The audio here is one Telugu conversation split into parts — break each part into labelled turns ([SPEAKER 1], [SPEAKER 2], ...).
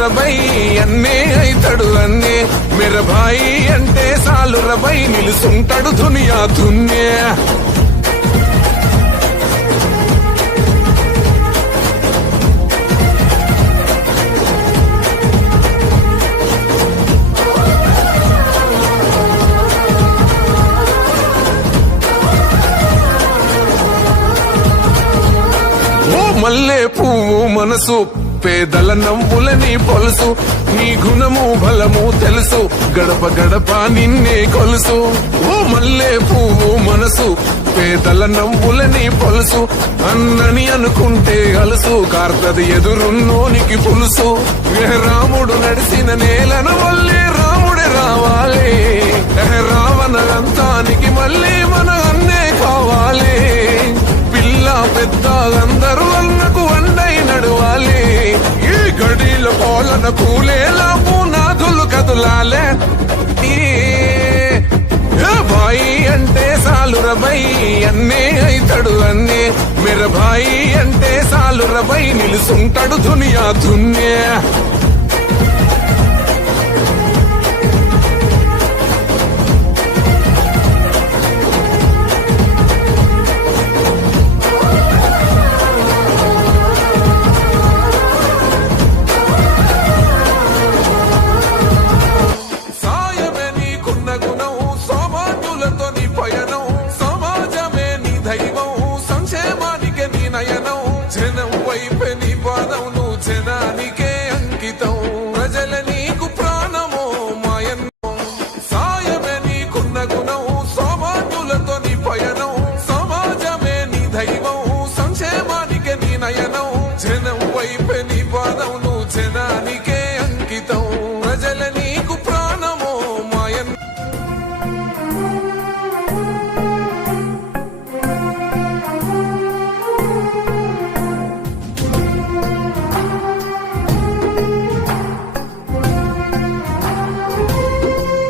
[SPEAKER 1] సాలురబై అన్నే అయితడు అన్నే. మిరబాయి అంటే సాలురబై నిలుసుంటాడు దునియా దున్నే. మల్లె పువ్వు మనసు పేదల నవ్వులని పొలుసు. నీ గుణము బలము తెలుసు. గడప గడప నిన్నే కొలుసు. ఓ మల్లె పువ్వు మనసు. పేదల నవ్వులని పొలుసు. అన్నని అనుకుంటే అలుసు. కార్తది ఎదురున్నోనికి పులుసు. రాముడు నడిచిన నేలను వల్లే రాముడే రావాలి. రావణంతా పోలన కూలేలా పునాదులు కదులాలే. ఏ బాయి అంటే సాలురబై అన్నే అయితడు అన్నే. మిరభాయి అంటే సాలురబై నిలుసుంటాడు దునియా దున్నే.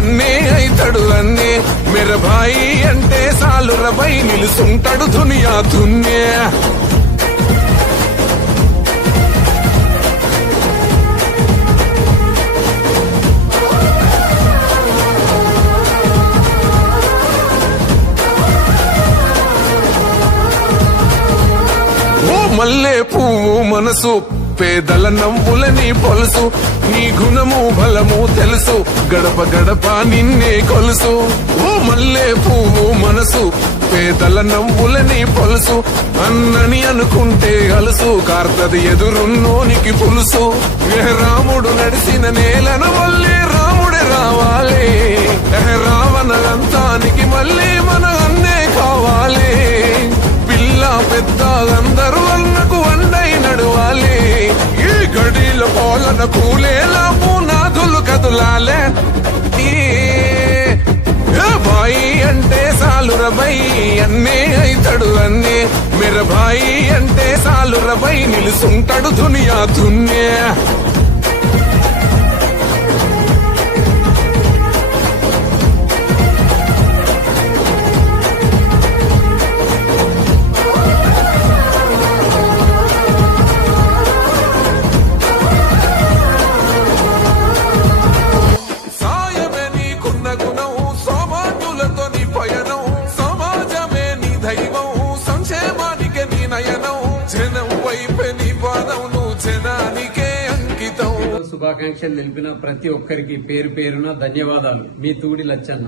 [SPEAKER 1] అన్నే అయితడు అన్నే. మిరబాయి అంటే సాలురబై నిలుసుంటాడు దునియా దున్నే మల్లె పువ్వు మనసు పేదల నవ్వులని పొలుసు. నీ గుణము బలము తెలుసు. గడప గడప నిన్నే కొలుసు. ఓ మల్లె పువ్వు మనసు. పేదల నవ్వులని పొలుసు. అన్నని అనుకుంటే అలుసు. కార్తది ఎదురున్నోనికి పులుసు. రాముడు నడిసిన నేలను మళ్ళీ రా పోలన కూలేలా పునాదులు కదులాలే. బాయి అంటే సాలురబై అన్నే అయితడు అన్నే. మిరభాయి అంటే సాలురబై నిలుసుంటాడు దునియా దున్నే.
[SPEAKER 2] శుభాకాంక్షలు తెలిపిన ప్రతి ఒక్కరికి పేరు పేరున ధన్యవాదాలు. మీ తూడి లచ్చన్న.